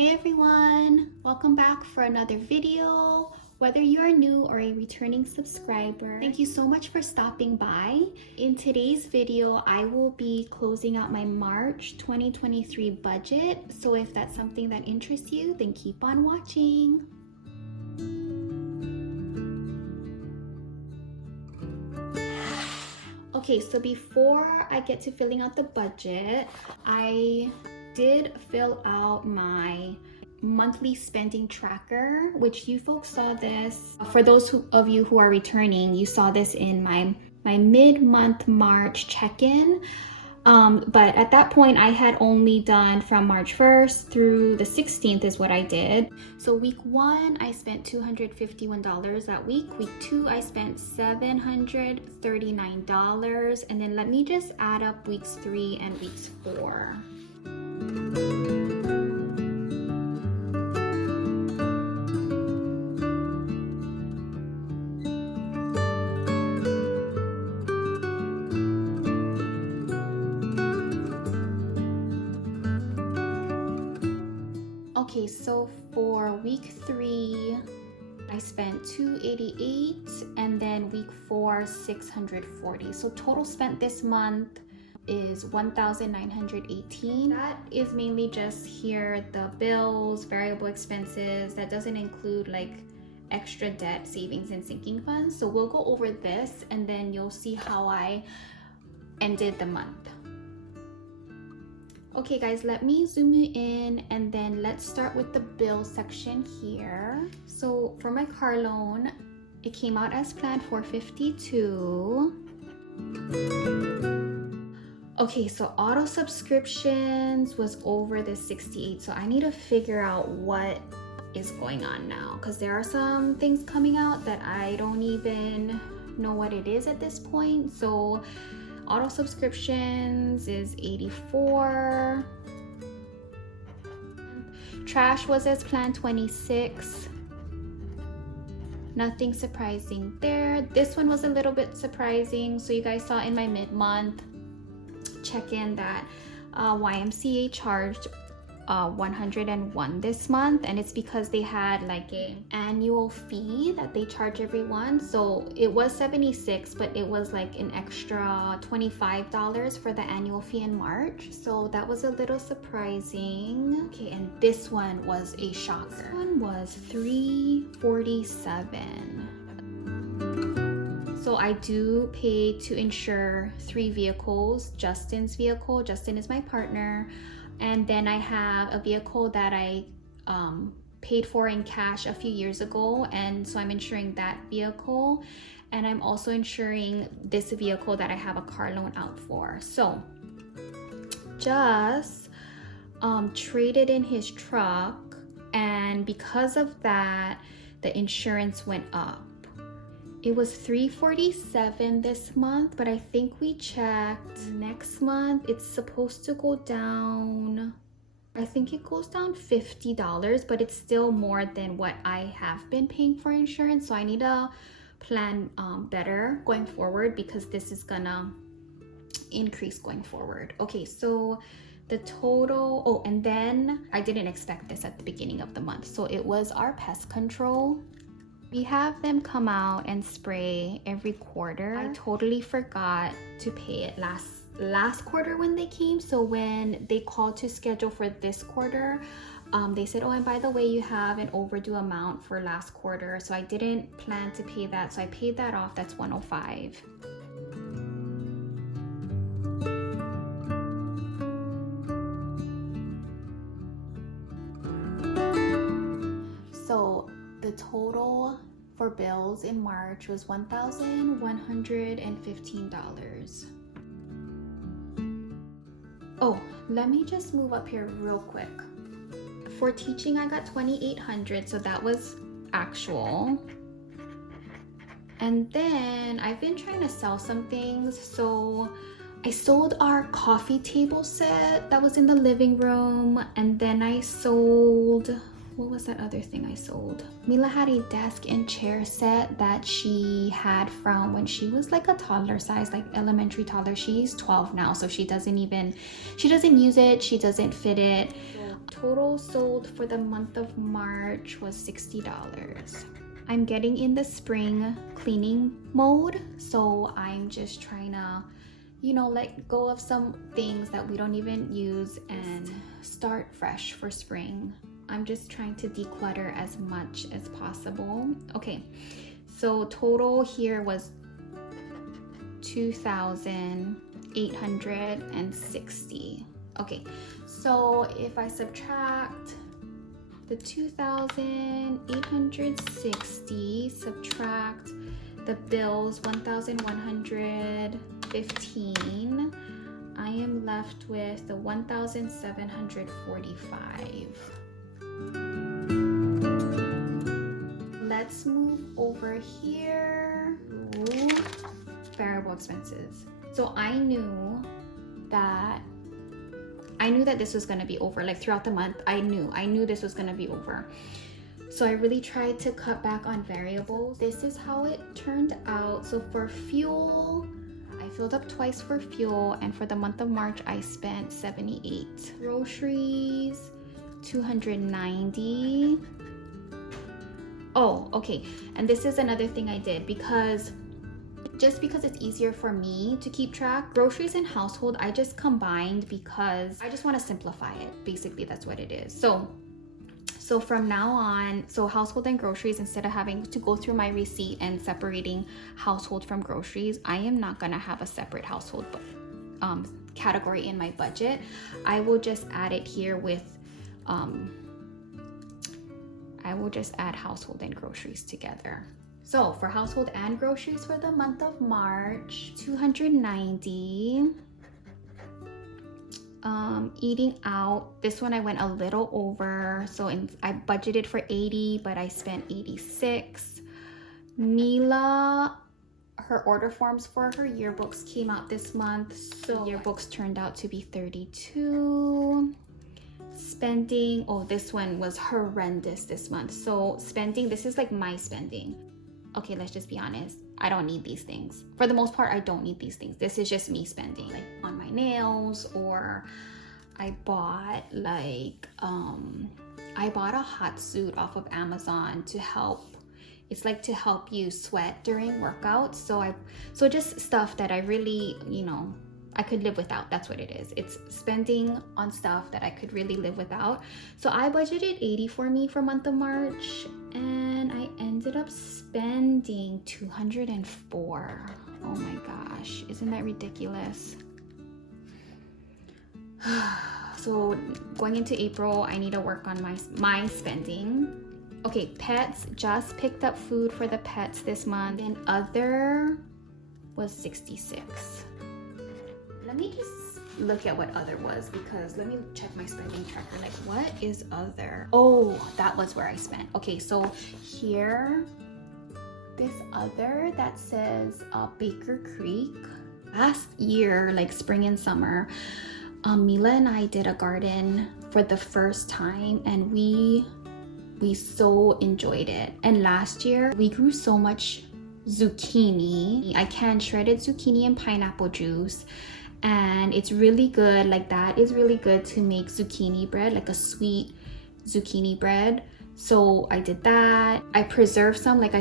Hey everyone, welcome back for another video. Whether you are new or a returning subscriber, thank you so much for stopping by. In today's video, I will be closing out my March 2023 budget. So if that's something that interests you, then keep on watching. Okay, so before I get to filling out the budget, I did fill out my monthly spending tracker, which you folks saw this. For those of you who are returning, you saw this in my mid-month March check-in. But at that point, I had only done from March 1st through the 16th is what I did. So week 1, I spent $251 that week. Week 2, I spent $739. And then let me just add up weeks 3 and weeks 4. Okay, so for week 3, I spent $288, and then week 4, $640. So total spent this month is $1,918. That is mainly just here the bills, variable expenses. That doesn't include like extra debt, savings, and sinking funds. So we'll go over this, and then you'll see how I ended the month. Okay guys, let me zoom you in and then let's start with the bill section here. So for my car loan, it came out as planned for $52. Okay, so auto subscriptions was over the $68. So I need to figure out what is going on now, because there are some things coming out that I don't even know what it is at this point. So auto subscriptions is $84. Trash was as planned, $26. Nothing surprising there. This one was a little bit surprising. So you guys saw in my mid-month check-in that YMCA charged $101 this month, and it's because they had like an annual fee that they charge everyone. So it was $76, but it was like an extra $25 for the annual fee in March. So that was a little surprising. Okay, and this one was a shocker. This one was $347. So I do pay to insure 3 vehicles. Justin's vehicle, Justin is my partner. And then I have a vehicle that I paid for in cash a few years ago. And so I'm insuring that vehicle. And I'm also insuring this vehicle that I have a car loan out for. So just traded in his truck. And because of that, the insurance went up. It was $347 this month, but I think we checked next month. It's supposed to go down. I think it goes down $50, but it's still more than what I have been paying for insurance. So I need to plan better going forward, because this is gonna increase going forward. Okay, so the total, oh, and then I didn't expect this at the beginning of the month. So it was our pest control. We have them come out and spray every quarter. I totally forgot to pay it last quarter when they came. So when they called to schedule for this quarter, they said, oh, and by the way, you have an overdue amount for last quarter. So I didn't plan to pay that. So I paid that off. That's $105. So the total for bills in March was $1,115. Oh, let me just move up here real quick. For teaching, I got $2,800, so that was actual. And then I've been trying to sell some things. So I sold our coffee table set that was in the living room, and then I sold, what was that other thing I sold? Mila had a desk and chair set that she had from when she was like a toddler size, like elementary toddler. She's 12 now, so she doesn't use it, she doesn't fit it. Total sold for the month of March was $60. I'm getting in the spring cleaning mode, so I'm just trying to, you know, let go of some things that we don't even use and start fresh for spring. I'm just trying to declutter as much as possible. Okay, so total here was $2,860. Okay, so if I subtract the 2,860, subtract the bills 1,115, I am left with the 1,745. Let's move over here to variable expenses. So I knew that this was gonna be over. Like throughout the month, I knew this was gonna be over. So I really tried to cut back on variables. This is how it turned out. So for fuel, I filled up twice for fuel, and for the month of March, I spent $78. Groceries, $290. Oh, okay. And this is another thing I did because it's easier for me to keep track. Groceries and household, I just combined because I just want to simplify it. Basically, that's what it is. So from now on, so household and groceries, instead of having to go through my receipt and separating household from groceries, I am not gonna have a separate household category in my budget. I will just add it here with, I will just add household and groceries together. So for household and groceries for the month of March, $290. Eating out, this one I went a little over, so I budgeted for $80, but I spent $86. Mila, her order forms for her yearbooks came out this month, so yearbooks turned out to be $32. Spending, oh, this one was horrendous this month. So spending, this is like my spending. Okay, let's just be honest. I don't need these things. For the most part, I don't need these things. This is just me spending, like on my nails, or I bought like, I bought a hot suit off of Amazon to help. It's like to help you sweat during workouts. So just stuff that I really, you know, I could live without. That's what it is. It's spending on stuff that I could really live without. So I budgeted $80 for me for month of March, and I ended up spending $204. Oh my gosh, isn't that ridiculous? So going into April, I need to work on my spending. Okay, pets, just picked up food for the pets this month, and other was $66. Let me just look at what other was, because let me check my spending tracker. Like, what is other? Oh, that was where I spent. Okay, so here, this other that says Baker Creek. Last year, like spring and summer, Mila and I did a garden for the first time, and we so enjoyed it. And last year, we grew so much zucchini. I canned shredded zucchini and pineapple juice, and it's really good. Like, that is really good to make zucchini bread, like a sweet zucchini bread. So I did that. I preserved some. Like,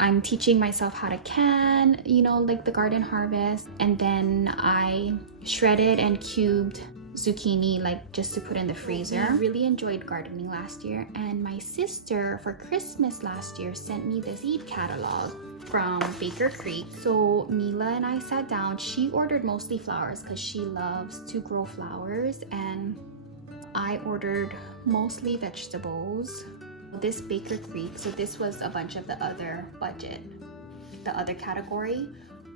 I'm teaching myself how to can, you know, like the garden harvest. And then I shredded and cubed zucchini, like just to put in the freezer. I really enjoyed gardening last year. And my sister for Christmas last year sent me the seed catalog from Baker Creek. So Mila and I sat down. She ordered mostly flowers because she loves to grow flowers, and I ordered mostly vegetables. This Baker Creek, so this was a bunch of the other budget. The other category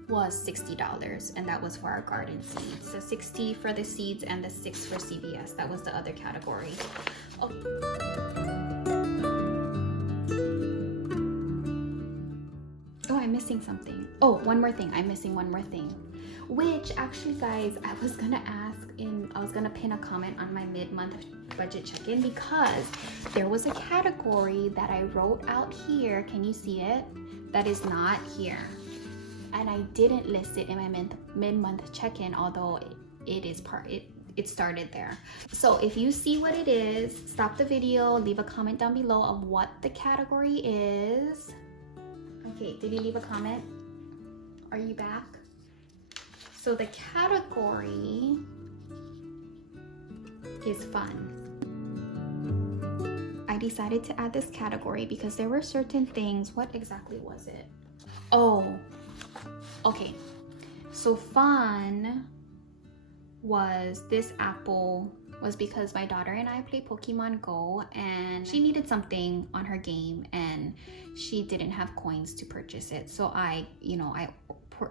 was $60, and that was for our garden seeds. So $60 for the seeds and the $6 for CVS. That was the other category. Oh. Oh, I'm missing something. Oh, one more thing. I'm missing one more thing. Which actually, guys, I was gonna pin a comment on my mid-month budget check-in, because there was a category that I wrote out here. Can you see it? That is not here. And I didn't list it in my mid-month check-in, although it it started there. So if you see what it is, stop the video, leave a comment down below of what the category is. Okay, did you leave a comment? Are you back? So the category is fun. I decided to add this category because there were certain things. What exactly was it? Oh, okay. So fun was this apple was because my daughter and I play Pokemon Go and she needed something on her game and she didn't have coins to purchase it. So I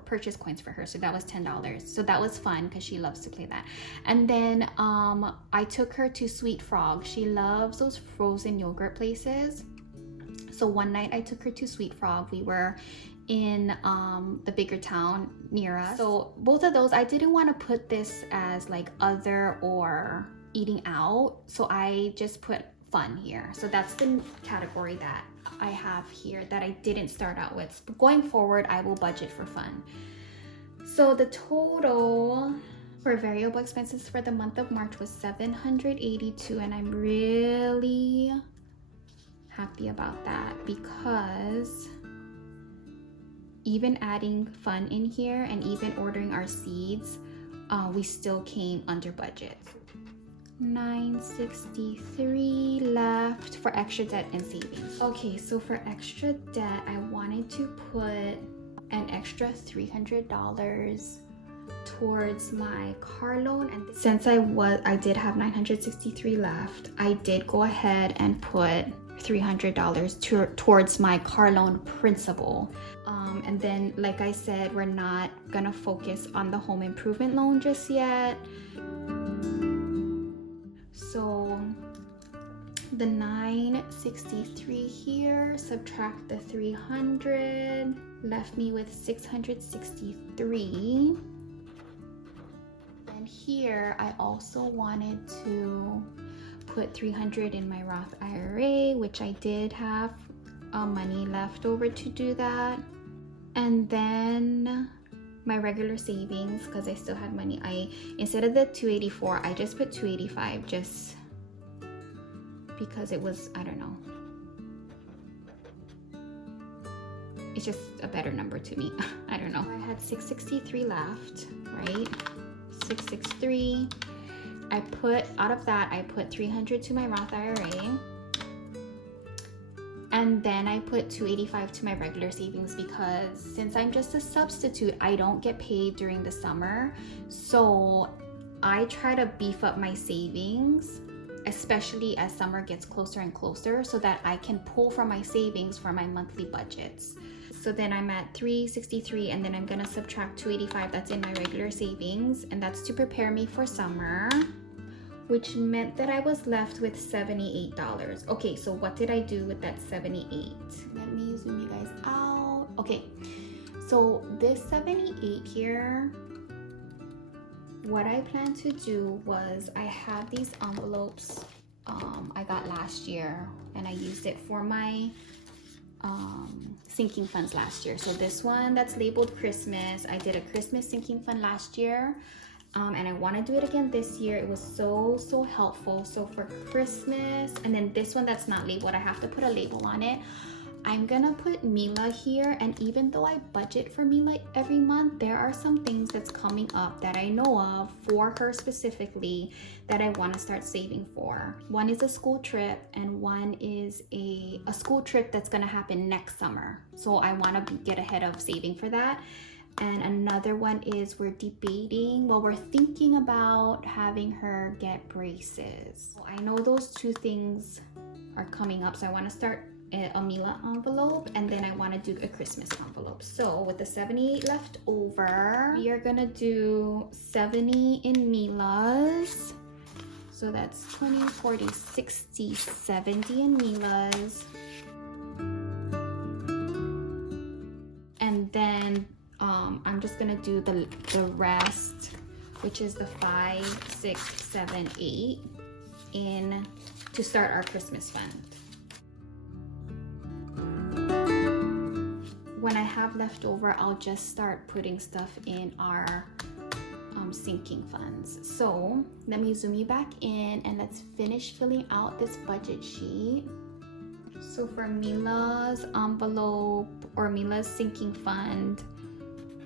purchased coins for her. So that was $10. So that was fun because she loves to play that. And then I took her to Sweet Frog. She loves those frozen yogurt places. So one night I took her to Sweet Frog. We were in the bigger town near us. So both of those, I didn't want to put this as like other or eating out. So I just put fun here. So that's the category that I have here that I didn't start out with. But going forward, I will budget for fun. So the total for variable expenses for the month of March was $782, and I'm really happy about that because even adding fun in here and even ordering our seeds, we still came under budget. $963 left for extra debt and savings. Okay, so for extra debt, I wanted to put an extra $300 towards my car loan, and since I did have $963 left, I did go ahead and put $300 towards my car loan principal. And then, like I said, we're not gonna focus on the home improvement loan just yet. So the $963 here, subtract the $300, left me with $663. And here I also wanted to put $300 in my Roth IRA, which I did have money left over to do that. And then my regular savings, because I still had money, instead of the $284, I just put $285 just because it was, I don't know, it's just a better number to me. I don't know. I had $663 left, right? $663. Out of that, I put $300 to my Roth IRA. And then I put $285 to my regular savings because since I'm just a substitute, I don't get paid during the summer. So I try to beef up my savings, especially as summer gets closer and closer, so that I can pull from my savings for my monthly budgets. So then I'm at $363, and then I'm gonna subtract $285 that's in my regular savings, and that's to prepare me for summer, which meant that I was left with $78. Okay, so what did I do with that $78? Let me zoom you guys out. Okay, so this $78 here, what I plan to do was I have these envelopes I got last year, and I used it for my sinking funds last year. So this one that's labeled Christmas, I did a Christmas sinking fund last year. And I want to do it again this year. It was so helpful. So for Christmas, and then this one that's not labeled, I have to put a label on it. I'm gonna put Mila here, and even though I budget for Mila every month, there are some things that's coming up that I know of for her specifically that I want to start saving for. One is a school trip, and one is a school trip that's gonna happen next summer. So I want to get ahead of saving for that. And another one is we're thinking about having her get braces. So I know those two things are coming up, so I want to start a Mila envelope, and then I want to do a Christmas envelope. So with the 78 left over, we are gonna do 70 in Mila's. So that's 20, 40, 60, 70 in Mila's. And then I'm just gonna do the rest, which is the 5, 6, 7, 8 in to start our Christmas fund. When I have left over, I'll just start putting stuff in our sinking funds. So let me zoom you back in and let's finish filling out this budget sheet. So for Mila's envelope or Mila's sinking fund,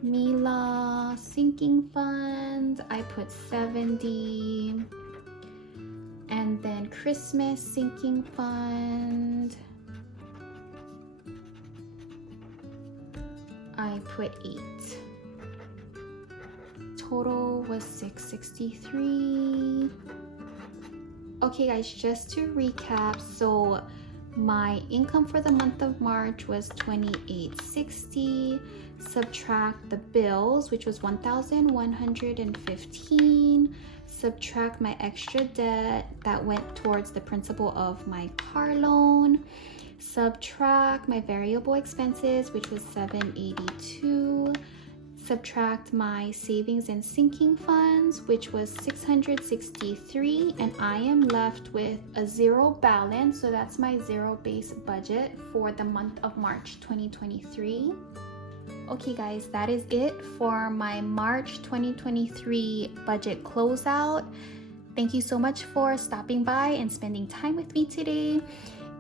Mila sinking fund, I put 70. And then Christmas sinking fund, I put 8. Total was 663. Okay guys, just to recap, so my income for the month of March was 2860. Subtract the bills, which was 1115. Subtract my extra debt that went towards the principal of my car loan. Subtract my variable expenses, which was 782. Subtract my savings and sinking funds, which was 663, and I am left with a zero balance. So that's my zero base budget for the month of March 2023. Okay guys, that is it for my March 2023 budget closeout. Thank you so much for stopping by and spending time with me today.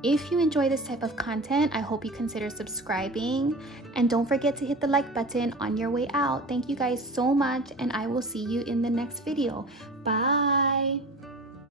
If you enjoy this type of content, I hope you consider subscribing, and don't forget to hit the like button on your way out. Thank you guys so much, and I will see you in the next video. Bye.